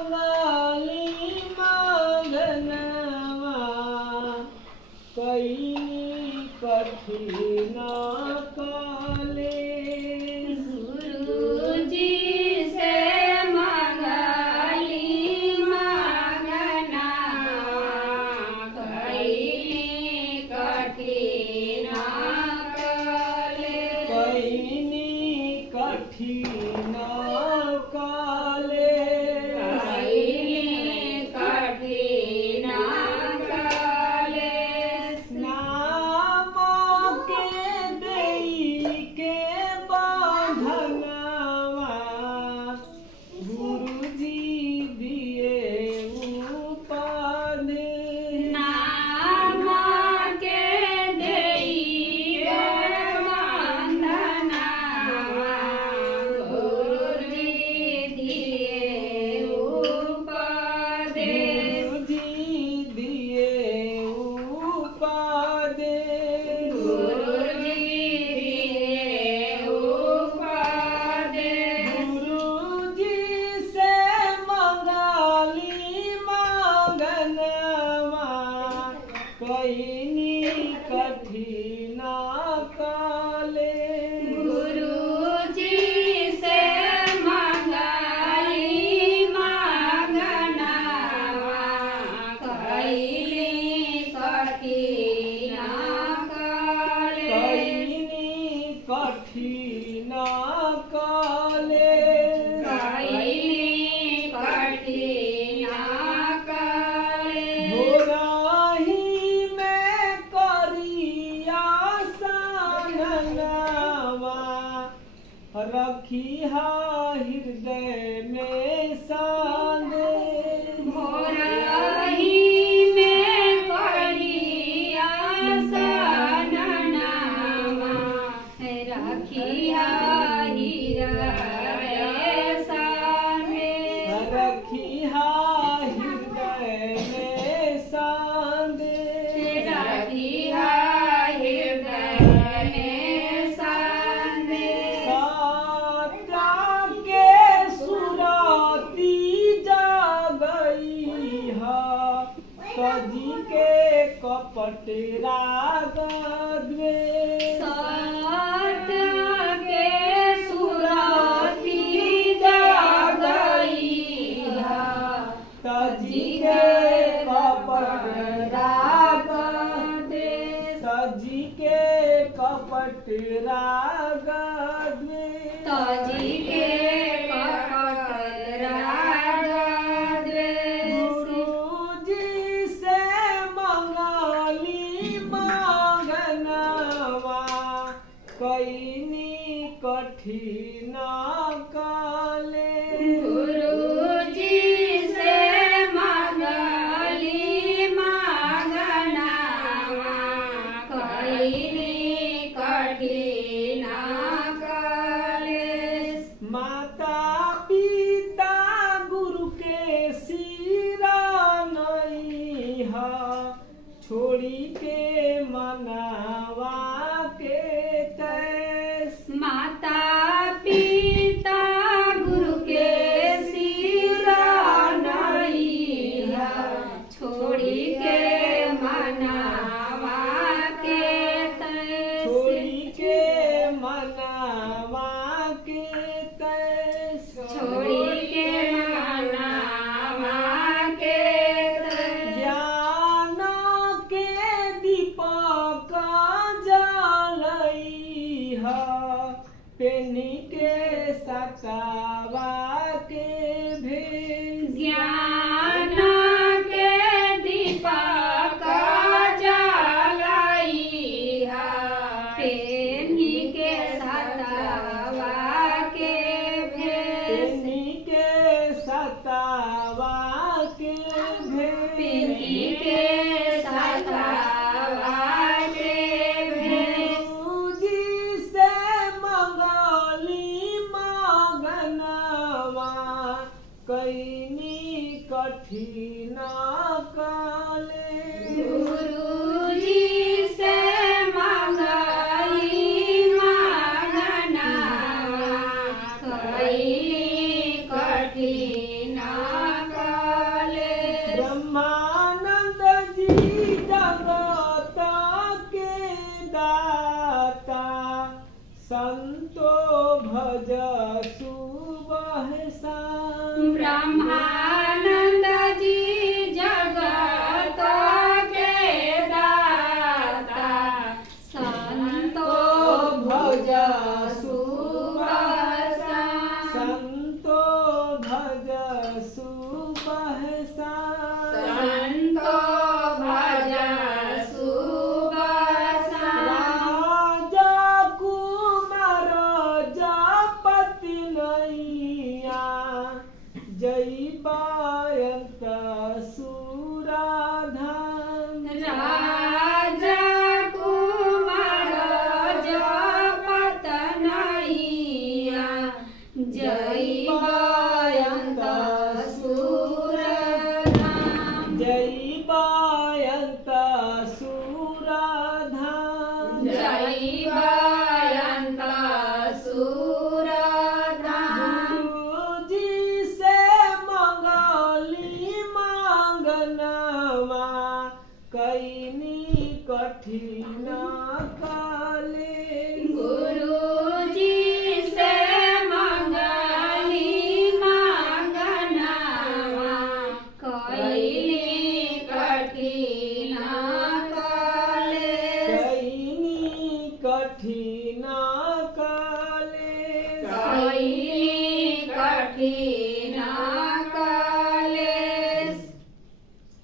मंगाली मांगनवा कईनी कठिन काले गुरुजी से मंगाली मांगना कईनी कठिन काले कईनी कठिन काले कईनी कठिन काले नाम के देई के बांधनवा गुरुजी दिए उपाधि नाम के देई वंदना गुरुजी दिए उपदेश गुरुजी दिए उपाधि गुरुजी दिए उपदेश गुरुजी से मंगाली मांगनवा कईनी कठिन काले गुरुजी से मंगाली मांगना कईनी कठिन काले कईनी कठिन काले कईनी कठिन काले भोराही में करिया सननवा रखिहा हृदय में सांदे मोराही में करिया सननामा रखिया हृदय सामे रखिहा हृदय में सांदे रखिया हृदय में सामे साता के सुराती जागई हा कजी के कपट रागद्वे साथ के सुराती जागई हा तजी के कपट रागद्वे तजी के कपट रागद्वे ताजी के कपट रागद्वे गुरुजी से मंगाली मांगनवा कईनी कठिन काले गुरुजी से मंगली मांगना कईनी कठिन काले माता पिता गुरु के सिरा नहीं हा छोड़ी के मनावा के तैस माता पिता गुरु के सिरा नहीं है छोड़ी के मनावा के तैस छोड़ी के मनावा के तैस छोड़ी के मनावा के तैस ज्ञान के दीपक जलई हा पेनी के सतावा के भेष ज्ञान के दीपक जलाई हा पेनी के सतावा के भेष पेनी के सतावा के पेनी भेष के सतावा के भेष गुरुजी से मंगाली मांगनवा कईनी कठिन काले गुरुजी से मंगली मांगना कईनी कठिन ब्रह्मानंद जी जगत के दाता संतो भज सुबसा संतो भज सुबह संतो भज सुबसा राजा कुमार जापति नैया जय बायंत सुराधाम राजा कुमार जपत नैया जय बायंत सुरधाम जय बायंत सुराधाम जय बायंत सुरधाम गुरुजी से मंगली मांगनवा कैनी कठिन काले गुरुजी से मंगली मांगनवा कैनी कठिन काले कैनी कठिन